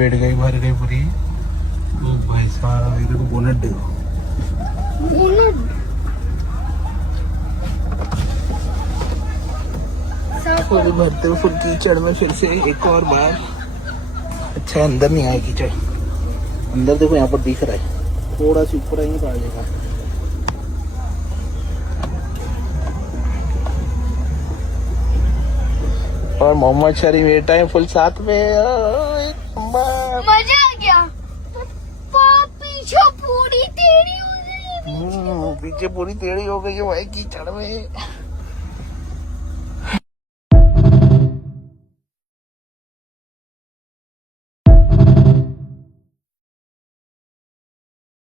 बैठ गई, भर गई पूरी। ओ भाई साहब, इधर को बोनट देखो। पूरी भरते हुए फुल कीचड़ में फिर से एक और बार। अच्छा अंदर नहीं आए कीचड़, अंदर देखो यहाँ पर दिख रहा है, थोड़ा सा ऊपर आएंगे तो आ जाएगा। और मोहम्मद शरीफ ये टाइम फुल साथ में। मजा आ गया। पीछे पूरी टेढ़ी हो गई। पीछे पूरी टेढ़ी हो गई है भाई कीचड़ में।